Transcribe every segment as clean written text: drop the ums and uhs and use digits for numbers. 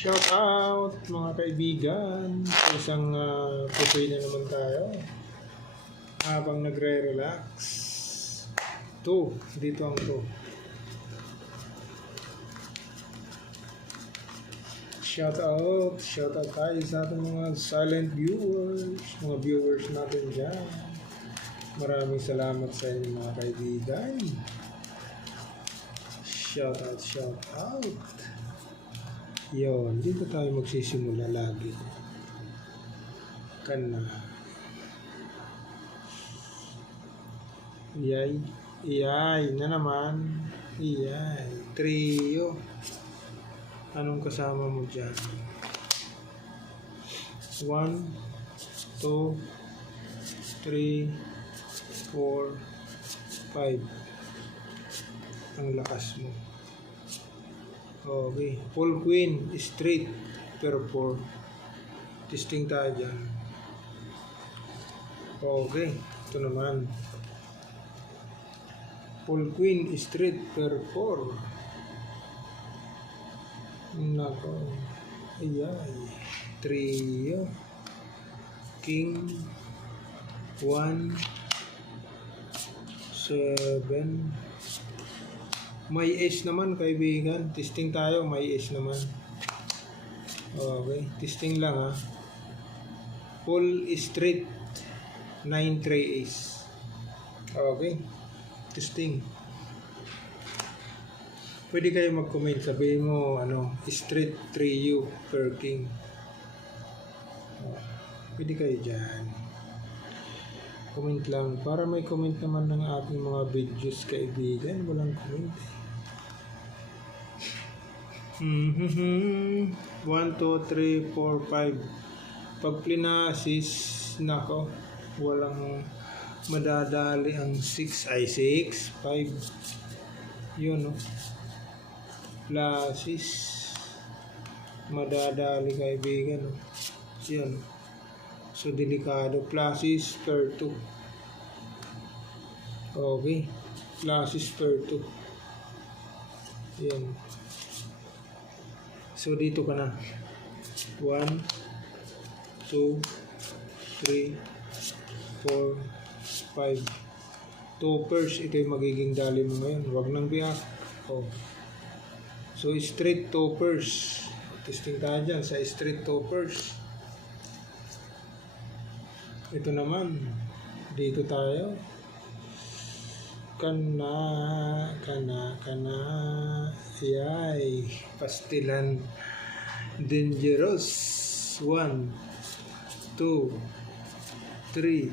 Shout out mga kaibigan. Sa isang pusoy na naman tayo. Habang nagre-relax. Dito ang 2. Shout out tayo sa ating mga silent viewers, mga viewers natin dyan. Maraming salamat sa inyo mga kaibigan. Shout out. Yon, dito tayo magsisimula lagi. Kana. Iyay na naman. Iyay. Trio. Anong kasama mo dyan? 1, 2, 3, 4, 5. Ang lakas mo. Okay. Full queen, straight, pero 4. Testing tayo dyan. Okay. Ito naman. Full queen, straight, pero 4. Nako. Ayay. Trio. King. 1. 7. May ace naman kaibigan. Testing tayo. May ace naman. Okay. Testing lang ha. Full straight. 9 3 ace. Okay. Testing. Pwede kayo mag-comment, sabihin mo, straight trio per king. Pwede kayo dyan. Comment lang. Para may comment naman ng ating mga videos, kaibigan. Walang comment. 1, 2, 3, 4, 5. Pag plinasis, nako, walang madadali ang 6, 5. Yun, no? Plasis madadali kaibigan, no? Yan, so delikado. Plasis per 2. Okay, plasis per 2. Yan, so dito ka na. 1, 2, 3, 4, 5. Toppers, ito yung magiging dali mo ngayon. Wag nang biyak. So, straight toppers. Testing tayo dyan sa straight toppers. Ito naman. Dito tayo. Kana. Yay. Pastilan. Dangerous. 1, 2, 3,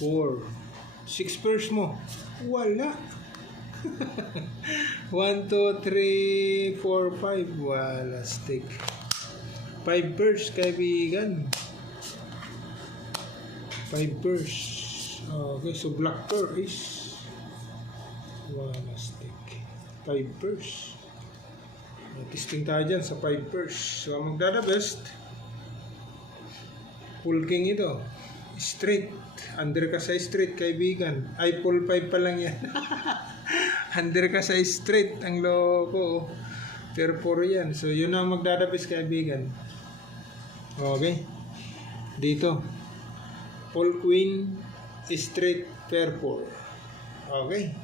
4. 6 pairs mo. Wala. 1, 2, 3, 4, 5. Wala stick. 5 pairs kaibigan. 5 pairs. Okay, so black pair is wala stick. 5 pairs. Testing tayo dyan sa 5 pairs. So magdada best. Full king ito. Straight. Under ka sa straight kaibigan. Ay, full 5 pa lang yan. Under ka sa straight, ang loko. Pero 4 yan. So, yun ang magdadabis kaibigan. Okay. Dito. Full queen, straight, pair 4. Okay.